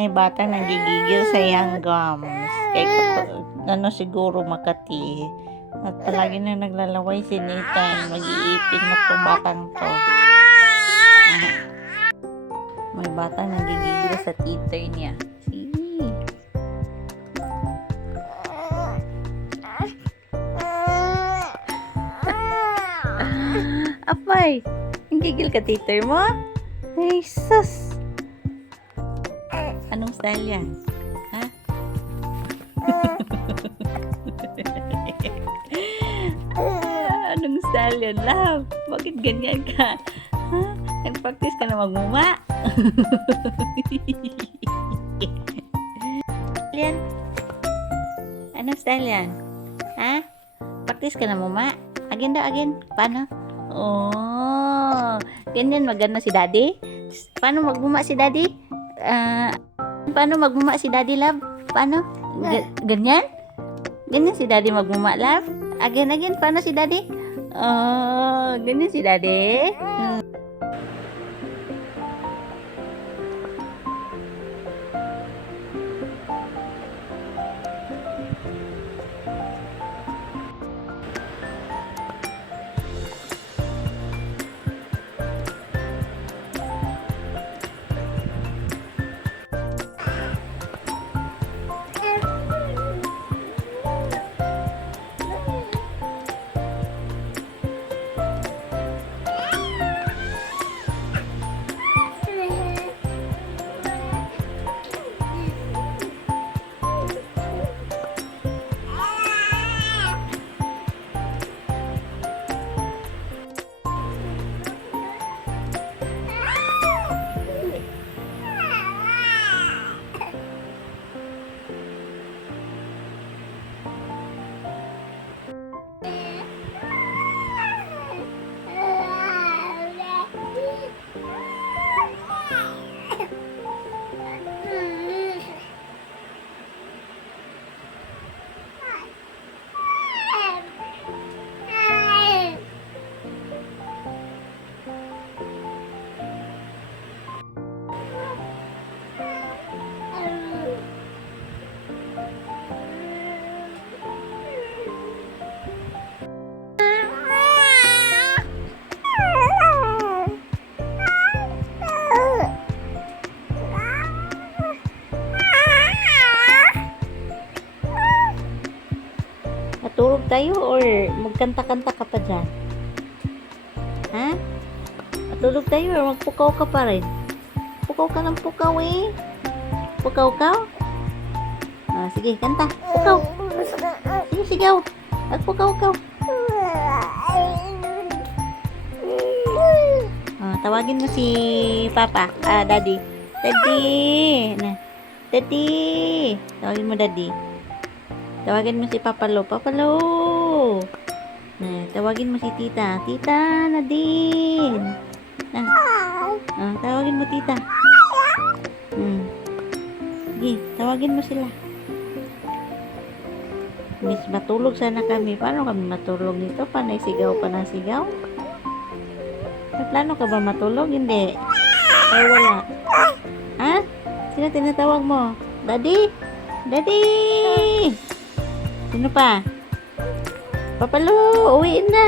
May batang nanggigigil sa iyang gums. Kaya siguro Makati. At palagi na naglalaway si Nathan. Mag-iipin na itong batang to. May batang nanggigigil sa teacher niya. See? Apay, nanggigil ka teacher mo? Ay, sus! Anong style yan? Ha? Anong style yan, love? Bakit ganyan ka? Ha? Nag-practice ka na magmuma? Yan? Anong style yan? Ha? Practice ka na muma? Again daw, again. Paano? Oh, ganyan maganda si daddy? Paano magmuma si daddy? Paano magmuma si daddy, love? Paano? Ganyan? Ganyan si daddy magmuma, love? Again, again. Paano si daddy? Oh, ganyan si daddy? Matulog tayo or magkanta-kanta ka pa dyan? Ha? Matulog tayo or magpukaw ka pa rin? Pukaw ka ng pukaw eh. Pukaw ka? Sige, kanta. Pukaw. Sige, sigaw. Magpukaw ka. Tawagin mo si Papa. Daddy. Daddy. Daddy. Tawagin mo Daddy. Tawagin mo si Papalo. Papalo. Tawagin mo si Tita. Tita Nadine. Tawagin mo Tita. Sige, tawagin mo sila. Miss, matulog sana kami. Paano kami matulog nito? Panay sigaw pa ng sigaw? May plano ka ba matulog? Hindi. Ay, wala. Ha? Sino tinatawag mo? Daddy? Daddy! Sino pa? Papalo! Uwiin na!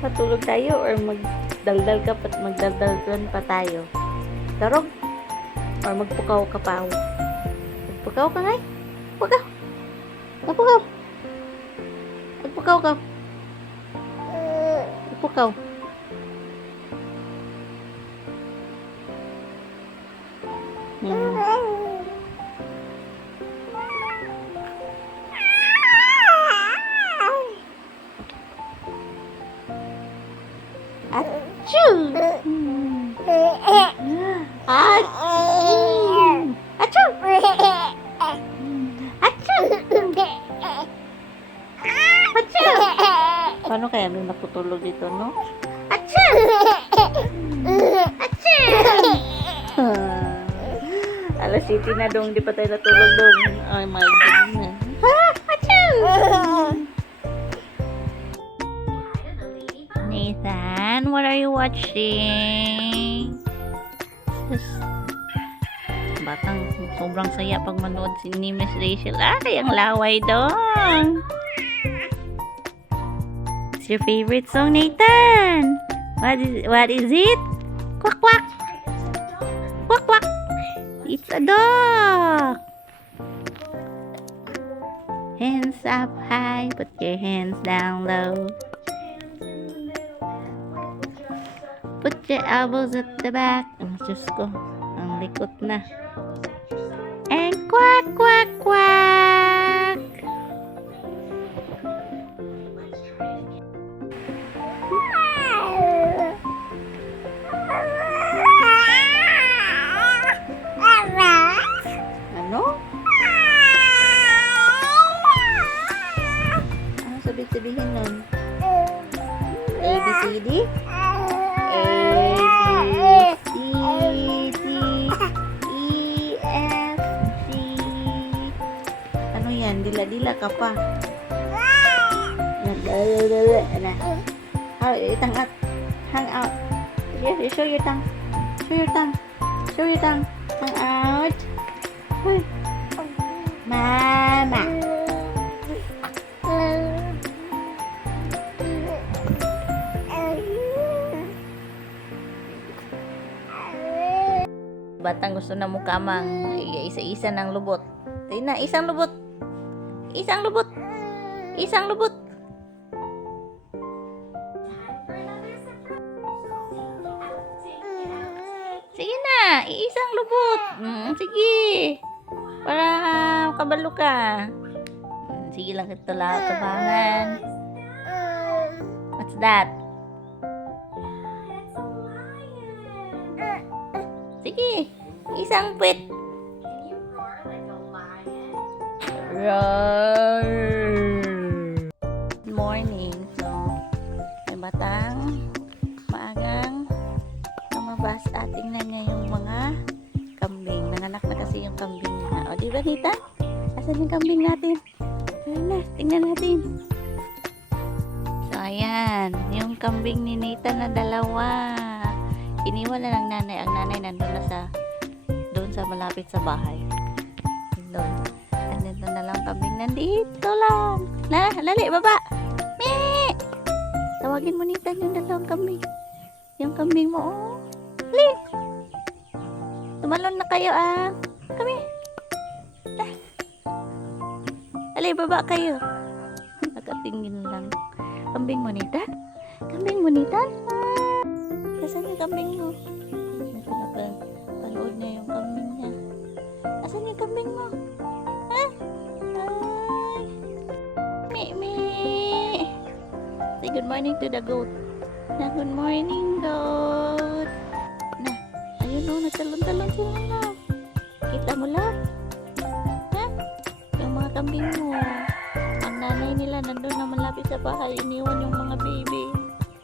Matulog tayo or magdaldal ka pat magdaldal pa tayo? Darog? Or magpukaw ka pa? Magpukaw ka ngay? Pukaw! Magpukaw! Magpukaw ka! Magpukaw! Achoo! Achoo! Achoo! Paano kaya may natutulog dito, no? Alas 7 na dong, di pa tayo natulog dong. Oh my goodness. Nathan, what are you watching? Batang sobrang saya pag manood ni Miss Rachel. Ay, ang laway dong. What's your favorite song, Nathan? What is it? Quack quack. Quack quack. It's a dog. Hands up high, put your hands down low. Put your elbows at the back. Oh, Diyos ko, ang likot na. And quack, quack, quack. Ano? Ano sabihin nun? A, B, C, D? A, B, C, D, E, F, G. Ano yan? Dila-dila ka pa. Tongue out. Tongue out. Yes, show your tongue. Show your tongue. Show your tongue. Tongue out. Mama. Batang gusto na mo kamang isa-isa ng lubot. Tayo na, isang lubot. Isang lubot. Isang lubot. Sige na, isang lubot. Sige. Para kabalo ka. Sige lang ito lang tabangan. What's that? Sige, isang puwit. Roar. Good morning. So, may batang maagang lumabas at tingnan niya yung mga kambing. Nanganak na kasi yung kambing niya. O, di ba, Nita? Asan yung kambing natin? Ayun na, tingnan natin. So, ayan. Yung kambing ni Nita na dalawa. Iniwan na ng nanay. Ang nanay nandun na doon sa malapit sa bahay. Doon. Nandito na lang kambing. Nandito lang. Lali, baba. Me! Tawagin mo Nita yung dalawang kambing. Yung kambing mo, oh. Lali. Tumalon na kayo, ah. Kami. Lali, baba kayo. Nakatingin lang. Kambing mo, Nita? Kambing mo, Nita? Asan yung kambing mo? Panood niya yung kambing niya. Asan yung kambing mo? Ha? Ay. Me. Say good morning to the goat. Na, good morning, goat. Na, ayun o, nagtalon-talon sila na. Kita mo lang? Ha? Yung mga kambing mo. Ang nanay nila nandun na malapit sa bahay. Iniwan yung mga baby.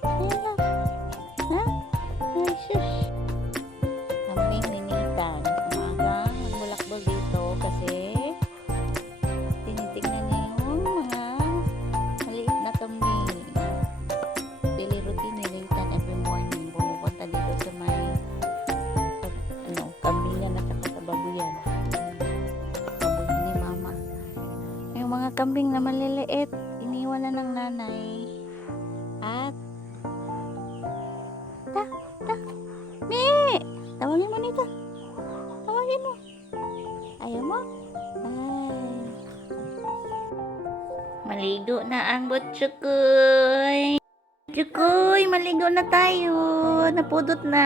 Ayun lang. Ha? Ay, shush. Kambing ni Nathan. Umaga, bulakbol dito kasi tinitignan niya yung mga maliit na kambing. Daily routine ni Nathan every morning. Pumupunta dito sa may kambingan at saka sa babuyan. Babuyan ni mama. Yung mga kambing na maliliit, iniwan na ng nanay. At Me! Tawagin mo Nita. Tawagin mo. Ayaw mo? Ay. Maligo na ang butsukoy. Butsukoy, maligo na tayo. Napudot na.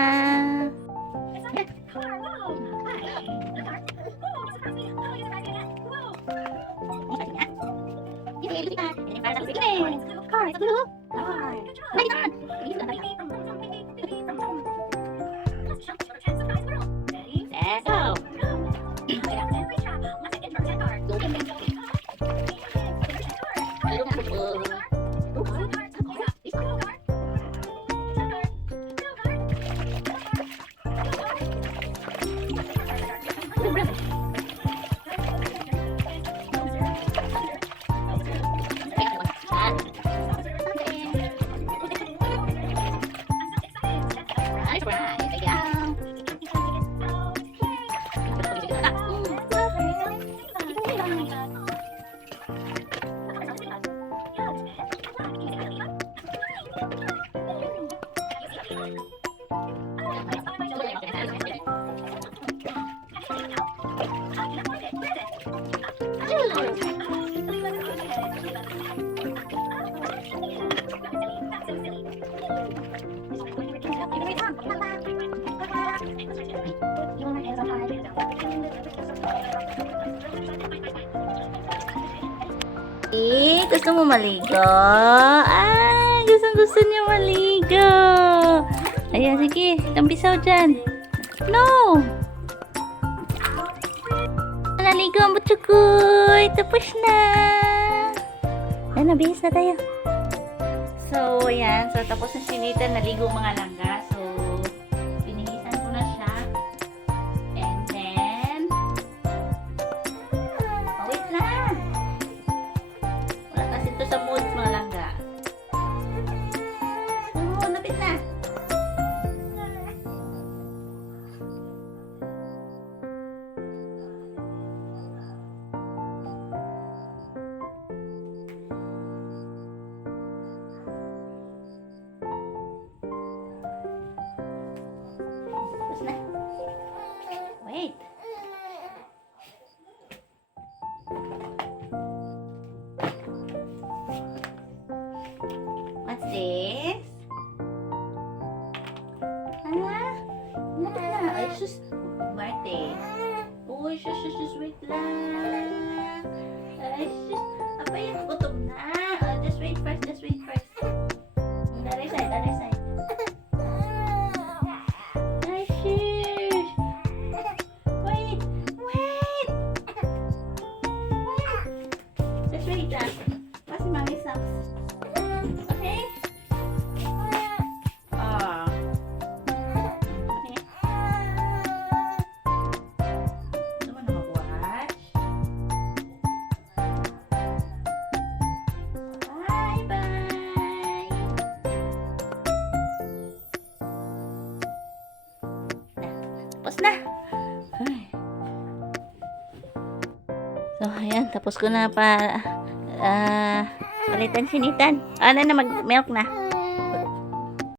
Gusto mo maligo? Ah, gusto niya maligo. Ayan, sige. Tampisaw dyan. No! Naligo ang butsukoy. Tapos na. Ayan, nabihis na tayo. So, ayan. So, tapos na sinita. Naligo mga langga. So, pinihisan ko na siya. And then, oh, wait lang. Wala kasi ito sa mood mga langga. Oh, napit na. Tapos na. Wait. What's this? Ano? Ano na? Ay, sus. Birthday. Uy, sus, wait lang. Ay, sus. Apa yan? Gutom na. Just wait first. Other side. Ay, sus. Wait. Just wait lang. Kasi mami sucks. Okay? Ah. Okay. Gusto mo na mag-watch? Bye-bye! Tapos na! Ay. So, ayan. Tapos ko na palitan sinitan. Ano na, mag-milk na.